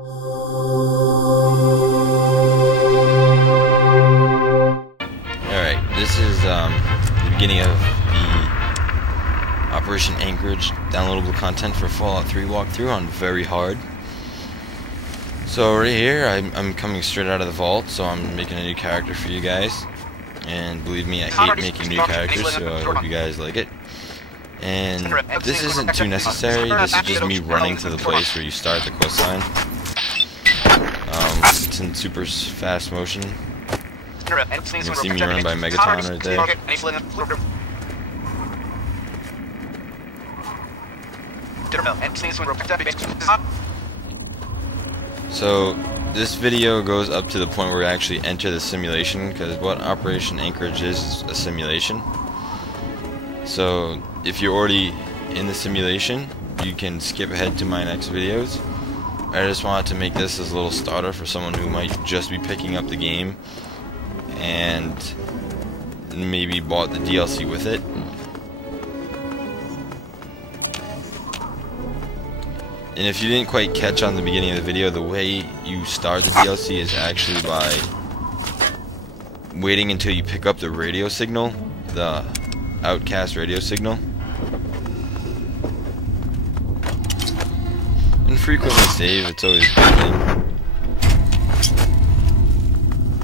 Alright, this is the beginning of the Operation Anchorage downloadable content for Fallout 3 walkthrough on Very Hard. So right here, I'm coming straight out of the vault, so I'm making a new character for you guys. And believe me, I hate making new characters, so I hope you guys like it. And this isn't too necessary, this is just me running to the place where you start the quest line. It's in super fast motion. You can see me run by Megaton right there. So this video goes up to the point where we actually enter the simulation, because what Operation Anchorage is a simulation. So if you're already in the simulation, you can skip ahead to my next videos. I just wanted to make this as a little starter for someone who might just be picking up the game and maybe bought the DLC with it. And if you didn't quite catch on the beginning of the video, the way you start the DLC is actually by waiting until you pick up the radio signal, the Outcast radio signal. And frequently save, it's always a good thing.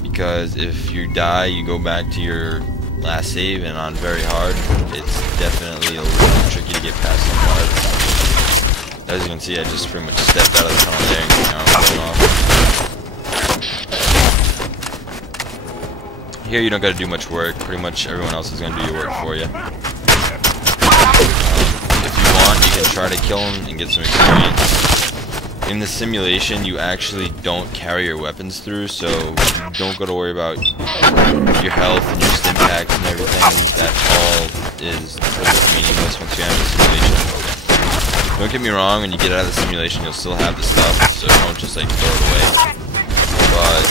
Because if you die, you go back to your last save, and on Very Hard, it's definitely a little tricky to get past some parts. As you can see, I just pretty much stepped out of the tunnel there and now I'm going off. Here you don't gotta do much work, pretty much everyone else is gonna do your work for you. If you want, you can try to kill them and get some experience. In the simulation, you actually don't carry your weapons through, so you don't got to worry about your health and your stim packs and everything. That all is meaningless once you have the simulation. Don't get me wrong, when you get out of the simulation, you'll still have the stuff, so don't just like throw it away. But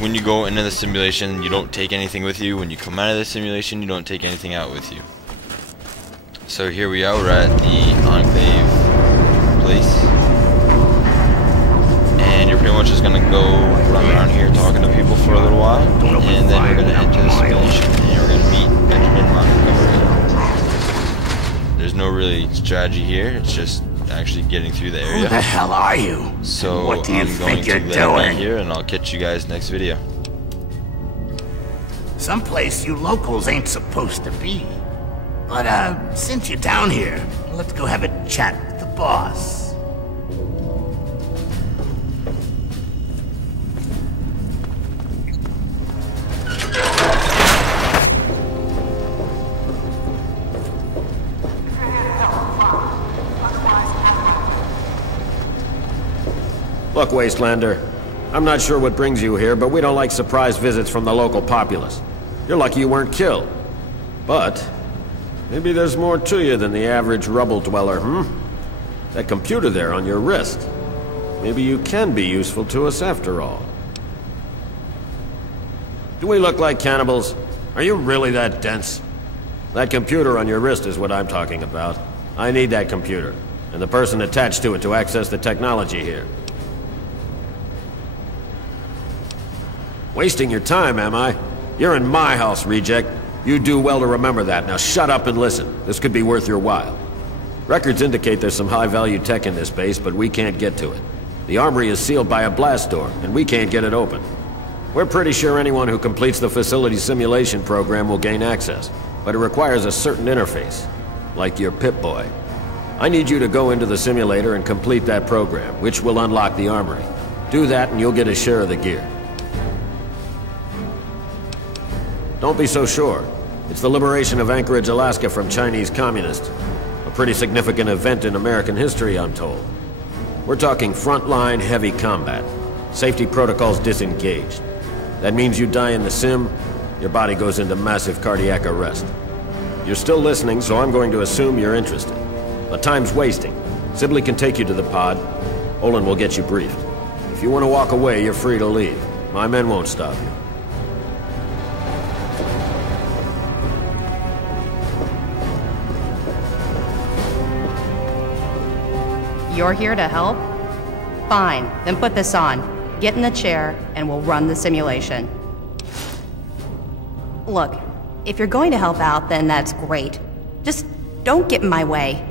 when you go into the simulation, you don't take anything with you. When you come out of the simulation, you don't take anything out with you. So here we are, we're at the Enclave place, and you're pretty much just gonna go run around here talking to people for a little while, and then we're gonna enter the simulation and we're gonna meet Benjamin Montgomery. There's no really strategy here, it's just actually getting through the area. Who the hell are you? So what do you I'm going think you're to doing? let here, and I'll catch you guys next video. Someplace you locals ain't supposed to be. But since you're down here, let's go have a chat with the boss. Look, Wastelander, I'm not sure what brings you here, but we don't like surprise visits from the local populace. You're lucky you weren't killed. But maybe there's more to you than the average rubble dweller, That computer there on your wrist. Maybe you can be useful to us after all. Do we look like cannibals? Are you really that dense? That computer on your wrist is what I'm talking about. I need that computer, and the person attached to it to access the technology here. Wasting your time, am I? You're in my house, reject. You do well to remember that. Now shut up and listen. This could be worth your while. Records indicate there's some high-value tech in this base, but we can't get to it. The armory is sealed by a blast door, and we can't get it open. We're pretty sure anyone who completes the facility simulation program will gain access, but it requires a certain interface, like your Pip-Boy. I need you to go into the simulator and complete that program, which will unlock the armory. Do that and you'll get a share of the gear. Don't be so sure. It's the liberation of Anchorage, Alaska from Chinese communists. A pretty significant event in American history, I'm told. We're talking frontline heavy combat. Safety protocols disengaged. That means you die in the sim, your body goes into massive cardiac arrest. You're still listening, so I'm going to assume you're interested. But time's wasting. Sibley can take you to the pod. Olin will get you briefed. If you want to walk away, you're free to leave. My men won't stop you. You're here to help? Fine, then put this on. Get in the chair, and we'll run the simulation. Look, if you're going to help out, then that's great. Just don't get in my way.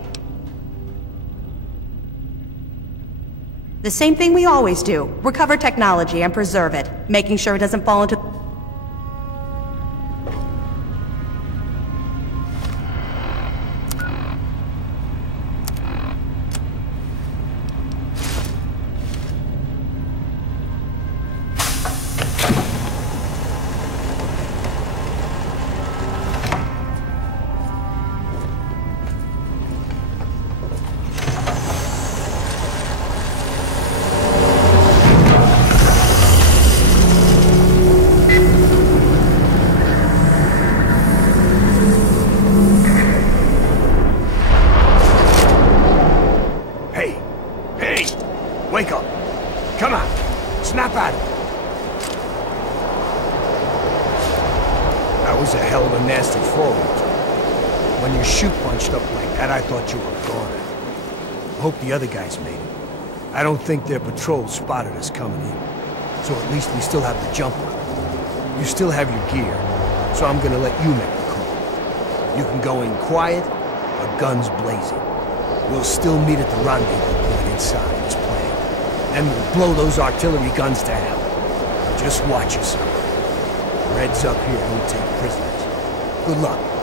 The same thing we always do. Recover technology and preserve it, making sure it doesn't fall into... Wake up! Come on! Snap out of it! That was a hell of a nasty fall. When your chute bunched up like that, I thought you were gone. Hope the other guys made it. I don't think their patrol spotted us coming in. So at least we still have the jump on. You still have your gear, so I'm gonna let you make the call. You can go in quiet, or guns blazing. We'll still meet at the rendezvous point inside as planned. Then we'll blow those artillery guns to hell. Just watch yourself. Reds up here don't take prisoners. Good luck.